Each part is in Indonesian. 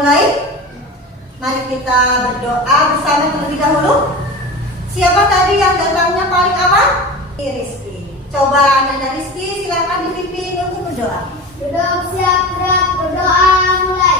mulai? Mari kita berdoa bersama terlebih dahulu. Siapa tadi yang datangnya paling awal? Rizky. Coba Nana Rizky silakan dipimpin untuk berdoa. Duduk siap gerak, berdoa mulai.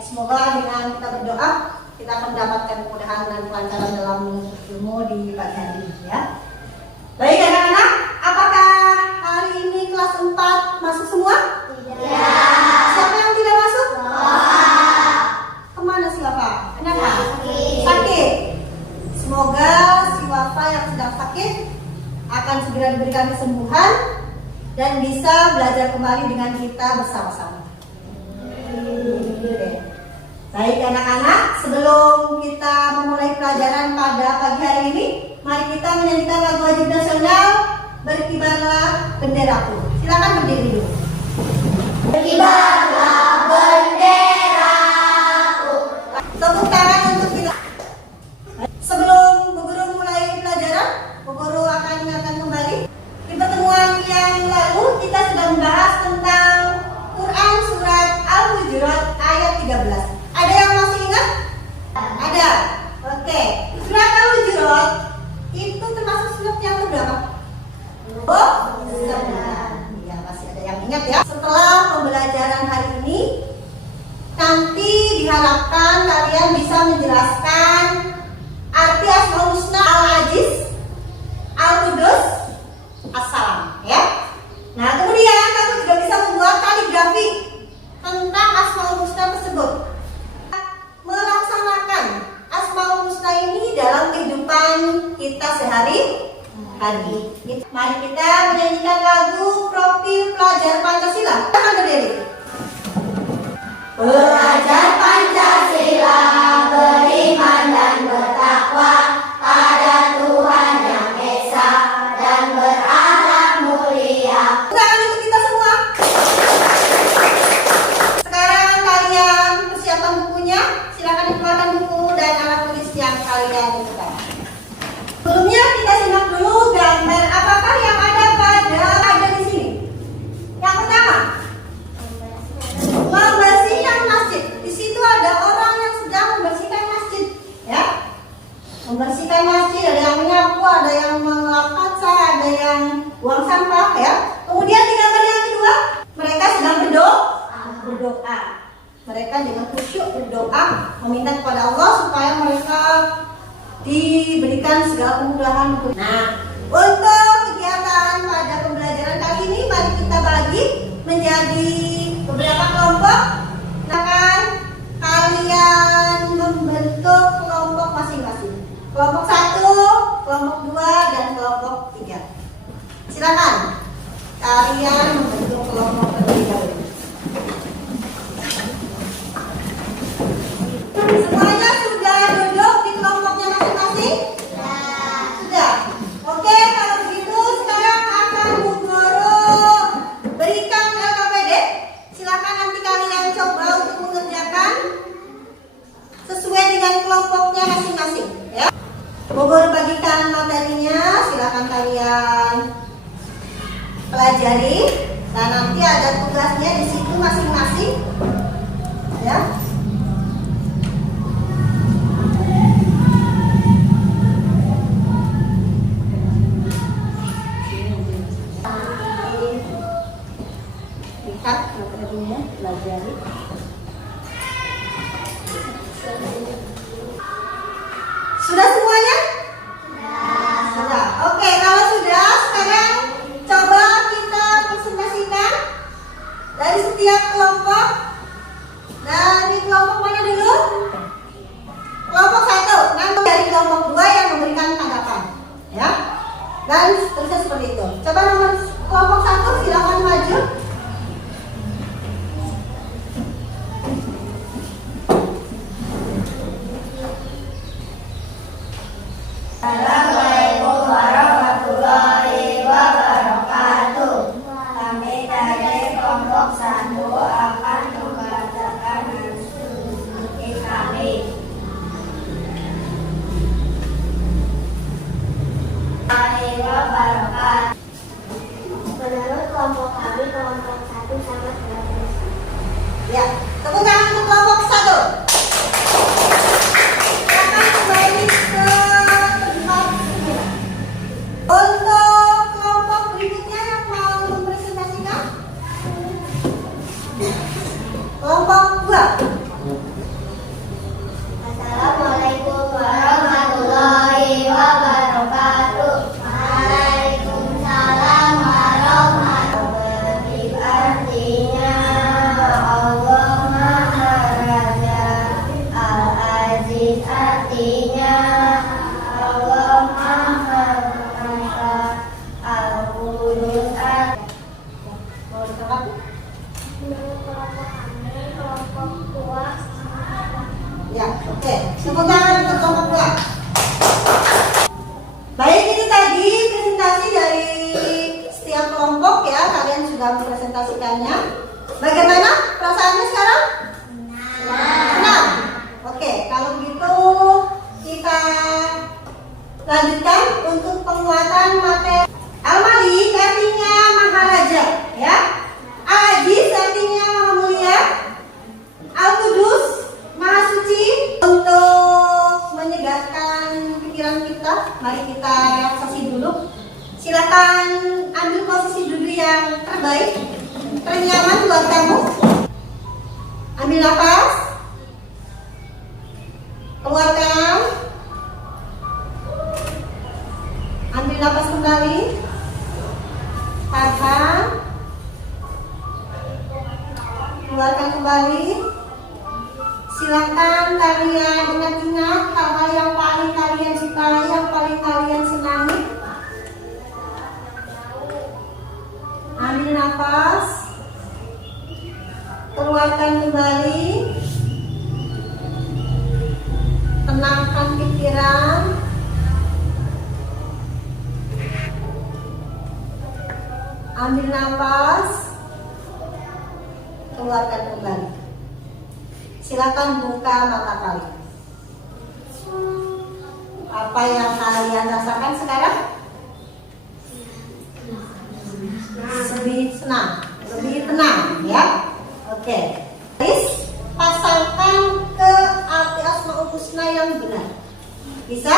Semoga dengan kita berdoa kita akan mendapatkan kemudahan dan kelancaran dalam ilmu di pagi hari ini ya. Baik anak-anak, apakah hari ini kelas 4 masuk semua? Tidak. Siapa yang tidak masuk? Kemana si Wafa? Kenapa? Sakit. Semoga si Wafa yang sedang sakit akan segera diberikan kesembuhan dan bisa belajar kembali dengan kita bersama-sama. Baik anak-anak, sebelum kita memulai pelajaran pada pagi hari ini, mari kita menyanyikan lagu wajib nasional Berkibarlah Benderaku. Silakan berdiri dulu. Berkibarlah benderaku. Tepuk tangan untuk kita. Sebelum Bu Guru mulai pelajaran, Bu Guru akan ingatkan kembali. Di pertemuan yang lalu kita sudah membahas tentang Quran surat Al-Hujurat ayat 13. Ada yang masih ingat? Ada. Oke. Surat Al-Hujurat itu termasuk surat yang berapa? Oh, 9. Ya, masih ada yang ingat ya. Setelah pembelajaran hari ini, nanti diharapkan kalian bisa menjelaskan arti Asmaul Husna Al-Aziz, Al-Qudus, As-Salam ya. Nah, kemudian kamu juga bisa membuat kaligrafi tentang Asmaul Husna tersebut. Melaksanakan Asmaul Husna ini dalam kehidupan kita sehari-hari. Mari kita menyanyikan lagu Profil Pelajar Pancasila. Kita berdiri. Belajar Pancasila, beriman dan bertakwa pada Tuhan yang Esa dan berakhlak mulia. Tangan untuk kita semua. Sekarang kalian persiapkan bukunya. Silakan dikeluarkan buku dan alat tulis yang kalian butuhkan. Sebelumnya kita simak dulu gambar apakah yang ada di sini. Yang pertama, membersihkan masjid. Di situ ada orang yang sedang membersihkan masjid, ya. Membersihkan masjid, ada yang menyapu, ada yang mengelap kaca, ada yang buang sampah, ya. Kemudian di gambar yang kedua, mereka sedang berdoa. Mereka dengan khusyuk berdoa, meminta kepada Allah supaya mereka diberikan segala kemudahan. Nah, untuk kegiatan pada pembelajaran kali ini, mari kita bagi menjadi beberapa kelompok. Silakan kalian membentuk kelompok masing-masing. Kelompok 1, kelompok 2, dan kelompok 3. Silakan kalian membentuk kelompok terlebih dahulu. Semuanya sudah duduk di kelompoknya masing-masing? Sudah. Oke, kalau begitu sekarang akan Bu Guru berikan LKPD. Silakan nanti kalian coba untuk mengerjakan sesuai dengan kelompoknya masing-masing, ya. Bu Guru bagikan materinya, silakan kalian pelajari. Dan nanti ada tugasnya di situ masing-masing, ya. Lihat materinya, pelajari. Sudah semuanya? Sudah. Oke, kalau sudah, sekarang coba kita presentasikan dari setiap kelompok. Dari kelompok mana dulu? Kelompok 1. Nanti dari kelompok 2 yang memberikan tanggapan, ya. Dan seterusnya seperti itu. Coba nomor kelompok 1 silakan maju. Assalamualaikum warahmatullahi wabarakatuh. Kami dari kelompok 1 akan membaca Ya, tepuk tangan untuk kelompok 1. Silakan kembali ke tempat semula. Untuk kelompok berikutnya yang mau mempresentasikan, kelompok 2. Assalamualaikum warahmatullahi wabarakatuh. Waalaikumsalam warahmatullahi wabarakatuh. Artinya Allah Maha Raja. Al-Aziz artinya Allah Maha Perkasa. Al-Qudus Mau ditangkap? kelompok tua. Ya, oke. Tepuk tangan untuk kelompok 2. Baik, ini tadi presentasi dari setiap kelompok ya. Kalian sudah mempresentasikannya. Bagaimana perasaannya sekarang? Senang. Oke, kalau begitu kita lanjutkan untuk penguatan materi. Al-Malik artinya Maharaja, ya. Al-Aziz artinya Maha Mulia. Al-Qudus Maha Suci. Untuk menyegarkan pikiran kita, mari kita relaksasi dulu. Silakan ambil posisi duduk yang terbaik, ternyaman buat kamu. Ambil nafas, keluarkan, ambil nafas kembali, tahan, keluarkan kembali. Silakan kalian ingat-ingat hal-hal yang paling kalian sukai, yang paling kalian senangi. Ambil nafas, keluarkan kembali, tenangkan pikiran. Ambil nafas, keluarkan kembali. Silakan buka mata kalian. Apa yang kalian rasakan sekarang? Lebih senang, lebih tenang, ya. Oke. Please pasalkan ke arti Asmaul Husna yang benar. Bisa?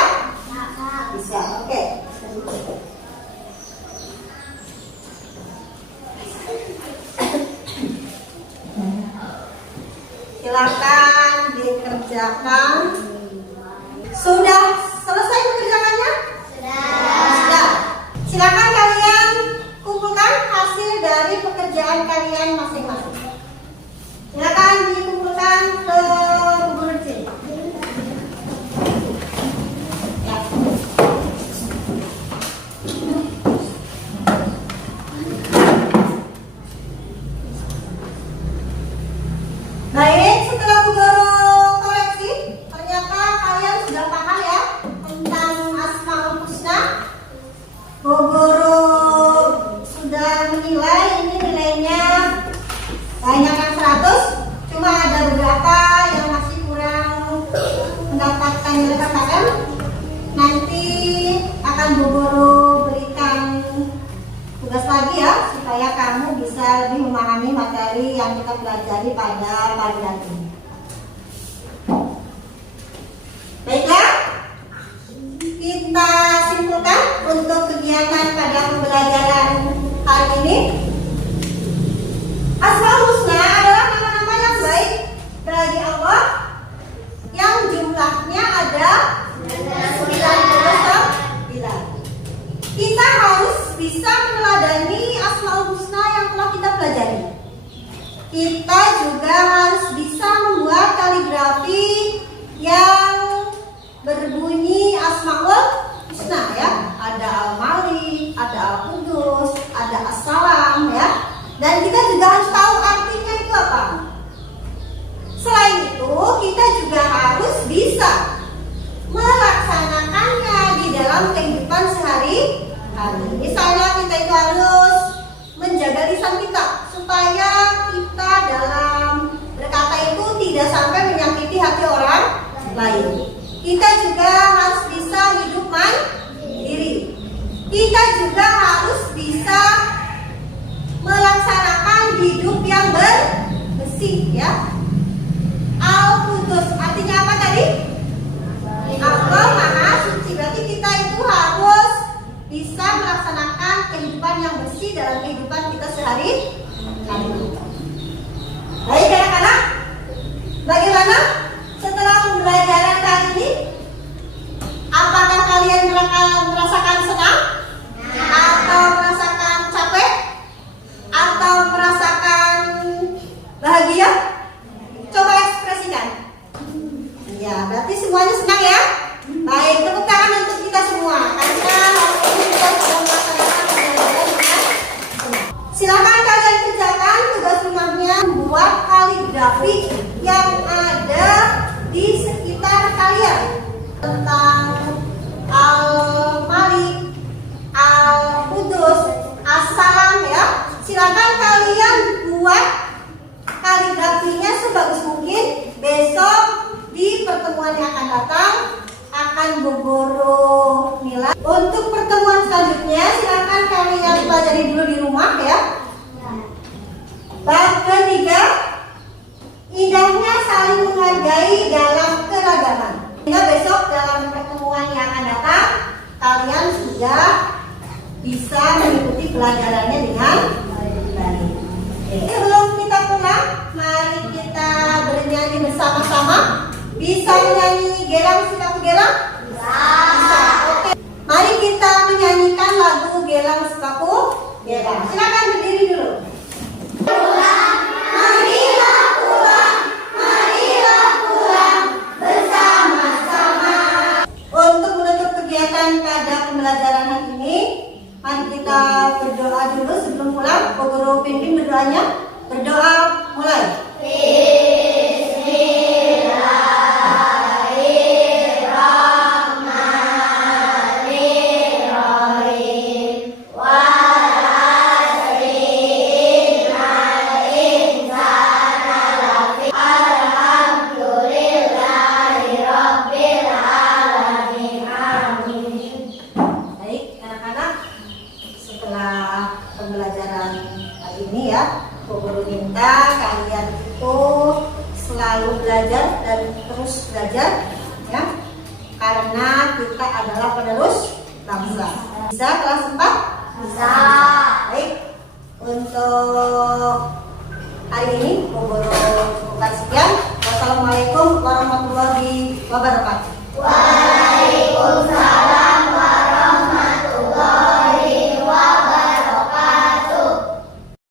Bisa. Oke. Silakan dikerjakan. Sudah selesai mengerjakannya? Sudah. Silakan kalian kumpulkan hasil dari pekerjaan kalian masing-masing. Silakan dikumpulkan ke guru sini. Ya. Baik, setelah Bu Guru koreksi, ternyata kalian sudah paham ya tentang Asmaul Husna. Bu Guru sudah menilai, ini nilainya banyak yang 100, cuma ada beberapa yang masih kurang mendapatkan nilai KKM. Nanti akan Bu Guru berikan tugas lagi ya, supaya kamu bisa lebih memahami materi yang kita pelajari pada pagi hari ini. Baiklah, kita simpulkan untuk kegiatan pada pembelajaran hari ini. Asmaul Husna adalah nama-nama yang baik bagi Allah yang jumlahnya ada 99. Kita harus bisa meneladani Asmaul Husna yang telah kita pelajari. Kita juga harus bisa membuat kaligrafi yang berbunyi Asmaul Husna ya. Ada Al-Malik, ada Al-Qudus, ada As-Salam ya. Dan kita juga harus tahu artinya itu apa. Selain itu, kita juga harus bisa melaksanakannya di dalam kehidupan sehari-hari. Misalnya kita itu harus menjaga lisan kita supaya kita dalam berkata itu tidak sampai menyakiti hati orang lain. Kita juga harus bisa hidup mandiri. Kita juga harus bisa melaksanakan hidup yang bersih. bersih ya. Al-Qudus artinya apa tadi? Allah Maha Suci. Berarti kita itu harus bisa melaksanakan kehidupan yang bersih dalam kehidupan kita sehari-hari. Baik anak-anak, bagaimana setelah pembelajaran kali ini? Apakah kalian merasakan senang? Atau merasakan capek? Atau merasakan bahagia? Coba ekspresikan. Ya, berarti semuanya senang ya? Baik, tepuk tangan untuk kita semua. Karena hari ini kita sudah melaksanakan pembelajaran dengan senang. Silakan kalian kerjakan tugas rumahnya, membuat kaligrafi yang ada di sekitar kalian tentang Al-Malik, Al-Qudus, As-Salam ya. Silakan kalian buat kaligrafinya sebagus mungkin. Besok di pertemuan yang akan datang akan Bogoro nilai. Untuk pertemuan selanjutnya silakan kalian pelajari dulu di rumah ya. Bab ketiga, indahnya saling menghargai dalam keragaman. Hingga besok dalam pertemuan yang akan datang kalian sudah bisa mengikuti pelajarannya dengan baik. Sebelum kita pulang, mari kita bernyanyi bersama-sama. Bisa menyanyi Gelang Sikaku Gelang? Bisa. Oke. Mari kita menyanyikan lagu Gelang Sikaku Gelang. Silakan berdiri dulu. Marilah pulang, marilah pulang bersama-sama. Untuk menutup kegiatan pada pembelajaran hari ini, mari kita berdoa dulu sebelum pulang. Guru pimpin berdoanya. Berdoa mulai. Belajar dan terus belajar ya, karena kita adalah penerus bangsa. Bisa kelas 4? Bisa. Baik, untuk hari ini cukupkan sekian. Wassalamualaikum warahmatullahi wabarakatuh.